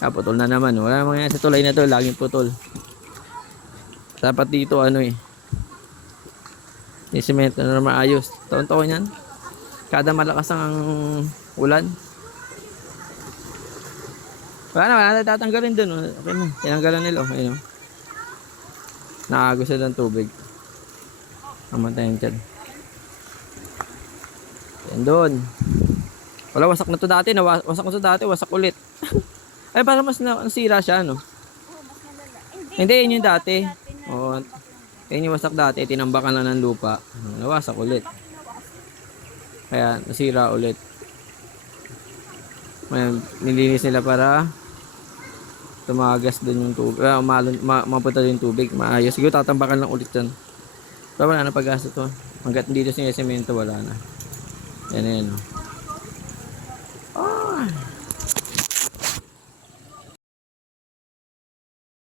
Putol na naman. Wala namang yan sa tulay na to. Laging putol. Dapat dito ano eh. Yung semento na maayos. Taon-taon yan. Kada malakas ang ulan. Wala na tatanggalin dun. Okay na. Tinanggalan nila. Ayun. Nakagos na ng tubig. Namatayin dyan. Yan doon. Wala, wasak na to dati. Wasak na to dati. Wasak ulit. Ay, para mas nasira siya, no? Mas malala. Hindi, yun yung dati. Oo. Yun yung wasak dati. Tinambakan lang ng lupa. Nawasak ulit. Kaya, nasira ulit. May nilinis nila para tumagas din yung tubig. Mapunta din yung tubig. Maayos. Siguro tatambakan lang ulit yan. Pero wala na pag-asa to. Hanggat dito sa semento, wala na. Yan.